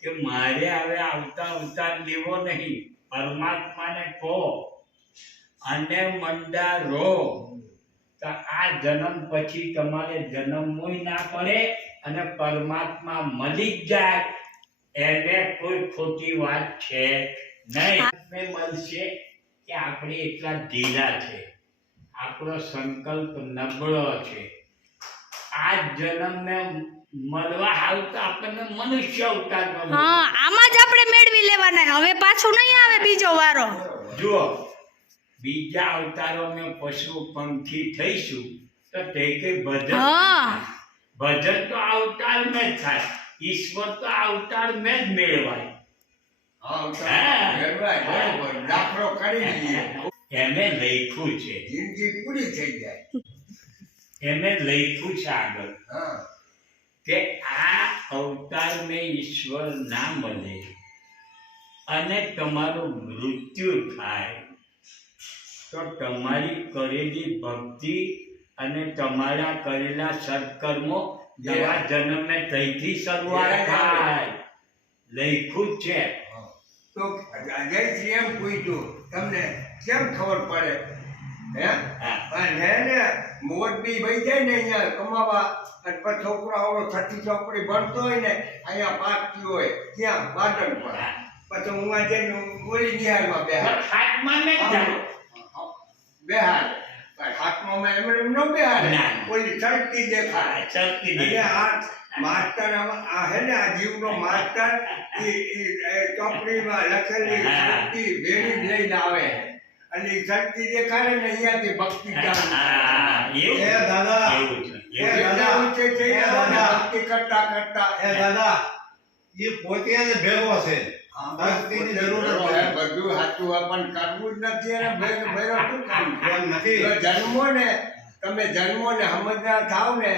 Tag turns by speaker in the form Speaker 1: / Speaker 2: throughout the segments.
Speaker 1: કે મારે હવે આવતા અવતાર લેવો નહીં. પરમાત્માને કહો અને મંડા રો. તો આ જન્મ પછી તમારે જન્મવું ના પડે અને પરમાત્મા મળી જાય. એને કોઈ ખોટી વાત છે નહીં. મળશે કે આપણે એટલા ઢીલા છે. આપણો સંકલ્પ નબળો છે. આ જન્મને મળવા આવતા આપણને મનુષ્ય અવતાર
Speaker 2: હા આમાં જ આપણે મેળવી લેવાના. હવે પાછું નહીં આવે બીજો વારો.
Speaker 1: જુઓ બીજા અવતારોમાં પશુ પંખી થઈશું તો તે કે ભજન
Speaker 2: હા.
Speaker 1: ભજન તો અવતાર મેં જ થાય. ઈશ્વર તો અવતાર મેં જ મેળવાય.
Speaker 3: હા, તો
Speaker 1: હા.
Speaker 3: મેળવાય, બરોબર. દાખલો કરી દઈએ.
Speaker 1: એને લખ્યું છે.
Speaker 3: જિંદગી પૂરી થઈ જાય.
Speaker 1: એને લખ્યું છે આગળ.
Speaker 3: હા.
Speaker 1: કે આ અવતાર મેં ઈશ્વર ના મળે અને તમારું મૃત્યુ થાય. તો તમારી કરેલી ભક્તિ અને તમારા કરેલા સત્કર્મો જેવા જન્મે તહીથી શરૂઆત થાય. લખ્યું છે.
Speaker 3: તો અજયજી એમ પૂછ્યું તમને કેમ ખબર પડે? હે?
Speaker 1: હા.
Speaker 3: પણ હે ને મોત બી વહી જાય ને અહીંયા કમાવા અને પછી છોકરો છઠ્ઠી ચોપડી ભણતો હોય ને અહીંયા પાકતી હોય ત્યાં બાદલ પર પછી હું આજે બોલી નિહાળમાં બેહાડ
Speaker 1: હાથમાં.
Speaker 3: બેહાડ પણ હાથમાં મેં ન. ઓલી ચડતી દેખાય
Speaker 1: ચડતી નહીં.
Speaker 3: આ માસ્ટર આ હે ને આ જીવનો માસ્ટર એ ચોપડીમાં લખેલી. શક્તિ ભેળી લઈને આવે અને શક્તિ દેખાડે ને અહીંયાથી ભક્તિ
Speaker 4: એ દાદા
Speaker 3: એ
Speaker 1: એવું
Speaker 3: ઊંચે થઈ
Speaker 4: દાદા.
Speaker 3: ભક્તિ કરતા કરતા
Speaker 4: એ દાદા એ પોતે જ ભેગો છે. ભક્તિની જરૂર નથી.
Speaker 3: બધું સાચું આપણને કરવું જ નથી અને ભેગ ભેગો શું કામ?
Speaker 4: નથી.
Speaker 3: જન્મો ને તમે જન્મો ને સમજદાર થાવ ને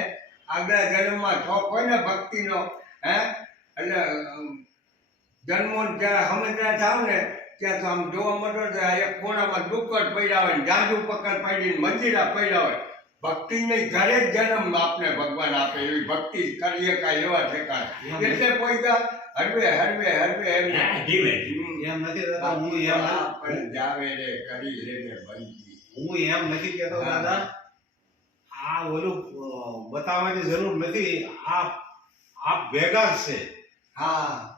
Speaker 3: આગલા જન્મમાં શોખ હોય ને ભક્તિનો હે? એટલે જન્મો ને જ્યારે સમજદાર થાવ ને ત્યાં તો આમ જોવા મળે તો એક ખૂણામાં ડુક્કર પડ્યા હોય જાજુ પકડ પડીને મંજીરા પડ્યા હોય. ભક્તિ નહીં ઘરે જ જન્મ આપને ભગવાન આપે એવી ભક્તિ કરીએ કાંઈ એવા ઠેકાણ. એટલે કોઈ કા હરવે હરવે હરવે એમ.
Speaker 1: ધીમે.
Speaker 4: એમ નથી દાદા હું એમ
Speaker 3: પણ જાવે રે કરી લે ને બંધી.
Speaker 4: હું એમ નથી કહેતો દાદા. આ ઓલું બતાવવાની જરૂર નથી. આ આપ ભેગા છે.
Speaker 3: હા.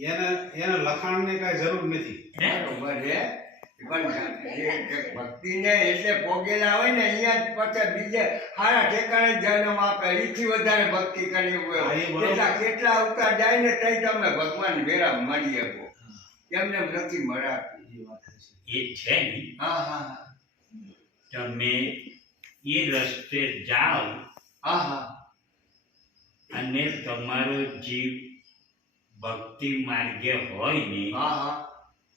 Speaker 4: એને એને લખાણની કાંઈ જરૂર નથી.
Speaker 3: બરોબર છે. પણ ભક્તિને એટલે પોગેલા હોય ને અહીંયા જ પછી બીજે સારા ઠેકાણે જન્મ આપે. એથી વધારે ભક્તિ કરી હોય. કેટલા અવતાર જાય ને તઈ તમે ભગવાન ભેરા મળી શકો. એમને નથી મળાતું
Speaker 4: એ છે.
Speaker 1: એ નહીં
Speaker 3: હા હા.
Speaker 1: તમે એ રસ્તે જાઓ
Speaker 3: હા હા.
Speaker 1: અને તમારો જીવ ભક્તિ માર્ગે હોય ને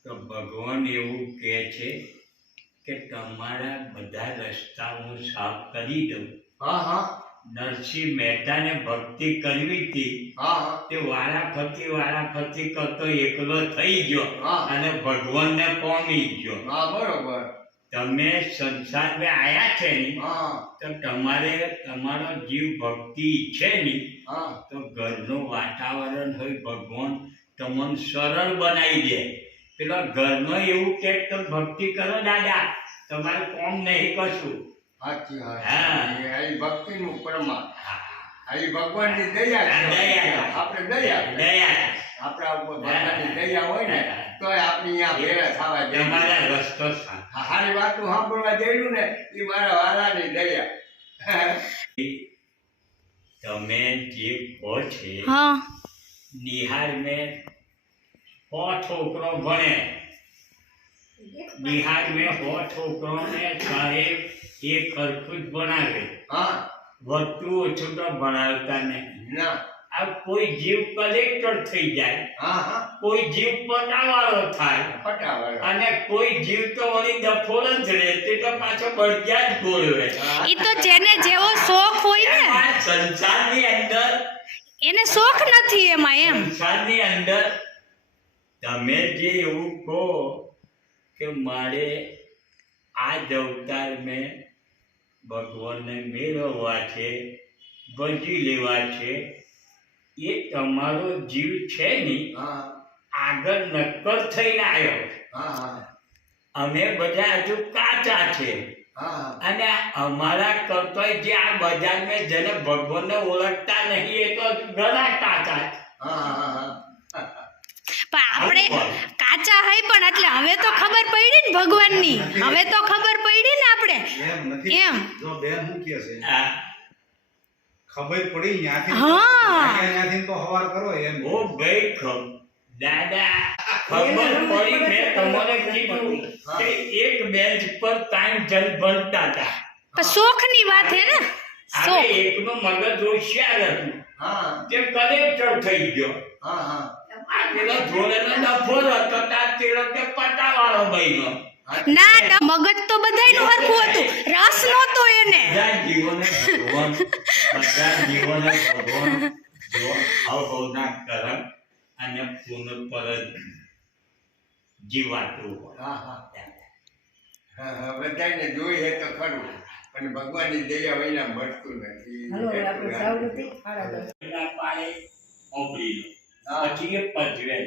Speaker 1: તો ભગવાન એવું કહે છે કે તમારા બધા રસ્તા હું સાફ કરી દઉં.
Speaker 3: હા હા.
Speaker 1: નરસિંહ મહેતાને ભક્તિ કરવી હતી. તે વારા ફરતી વારા ફરતી કરતો એકલો થઈ ગયો. અને ભગવાનને પામી ગયો.
Speaker 3: હા બરોબર.
Speaker 1: તમે સંસારમાં આયા છે ને
Speaker 3: હા
Speaker 1: તો તમારે તમારો જીવ ભક્તિ નહીં
Speaker 3: હા
Speaker 1: તો ઘરનું વાતાવરણ હોય ભગવાન તમને સરળ બનાવી દે પેલો ઘરનો એવું કે તમે ભક્તિ કરો દાદા તમારે કોમ નહીં કશું
Speaker 3: સાચી
Speaker 1: હા.
Speaker 3: વાત ભક્તિ ભક્તિનું પ્રમાણ ભગવાનની દયા છે.
Speaker 1: દયા.
Speaker 3: આપણે દયા છે.
Speaker 1: દયા
Speaker 3: આપણા ઉપર ભગવાનની દયા હોય ને તોય આપણી અહીંયા ભેળા થવા દે.
Speaker 1: તમારા રસ્તો સાફ.
Speaker 3: હારી વાતું સાંભળવા જઈલું ને એ મારા વાલાની દયા.
Speaker 1: તમે જે કહો છે નિહાર મેં સો છોકરો ભણે. નિહાર મેં હો છોકરો ને સાહેબ એ ખરખુજ ભણાવે
Speaker 3: હા.
Speaker 1: વધુ ઓછું તો ભણાવતા નહીં.
Speaker 3: ના.
Speaker 1: આ કોઈ જીવ કલેક્ટર થઈ જાય
Speaker 3: હા હા.
Speaker 1: કોઈ જીવ પટાવાળો થાય અને કોઈ જીવ તો વળી ડફોળ જ રહે તે તો પાછો બળગ્યા જ ગોળવે
Speaker 2: એ તો જેને જેવો શોખ હોય ને
Speaker 1: આ સંસારની અંદર
Speaker 2: એને શોખ નથી એમાં એમ.
Speaker 1: સંસારની અંદર તમે જે એવું કહો કે મારે આ જ અવતાર મેં ભગવાનને મેળવવા છે ભજી લેવા છે એ તમારો જીવ છે ને આગળ નક્કર થઈને આવ્યો.
Speaker 3: હા હા.
Speaker 1: અમે બધા હજુ કાચા છે. અને અમારા કરતો જે આ બજારમાં જેને ભગવાનને ઓળખતા નહીં એ તો ઘણા કાચા છે.
Speaker 3: હા હા હા
Speaker 2: પણ આપણે કાચા હઈ પણ એટલે હવે તો ખબર પડી ને ભગવાનની. હવે તો ખબર પડી ને આપણે.
Speaker 4: એમ નથી.
Speaker 2: એમ.
Speaker 4: જો બેન શું કહે છે? ખબર પડી ત્યાંથી
Speaker 2: હા.
Speaker 4: ત્યાંથી તો હવાર કરો એમ.
Speaker 1: ઓ ભાઈ ખમ દાદા ખબર પડી મે તમને કીધું કે એક બેન્ચ પર ત્રણ જણ ભણતા હતા.
Speaker 2: પણ શોખની વાત હે ને? શોખ.
Speaker 1: એકનું મગજ હોશિયાર હતું.
Speaker 3: હા.
Speaker 1: તે કલેક્ટર થઈ ગયો.
Speaker 3: હા હા.
Speaker 1: આ પેલો જોડેનો ફોર હતો તાર તેરો તે પટાવાળો બન્યો.
Speaker 2: ના ના મગજ તો બધાયનું હરખું હતું. રસ નહોતો એને.
Speaker 1: અને પુનઃ જીવાતું
Speaker 3: હા હા બધાને હા બધાને તો ખરું. પણ ભગવાનની દયા વિના મળતું નથી.
Speaker 1: પાડે લો. પછી એ પજવે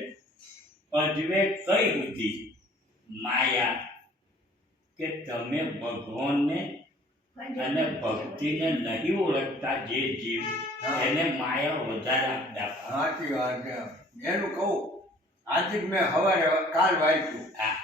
Speaker 1: કઈ બુદ્ધિ? માયા. કે તમે ભગવાનને અને ભક્તિને નહીં ઓળખતા જે જીવ એને માયા વધારે આપતા
Speaker 3: સાચી વાત એનું કહું. આજે મેં સવારે કાલ વાંચ્યું.
Speaker 1: હા.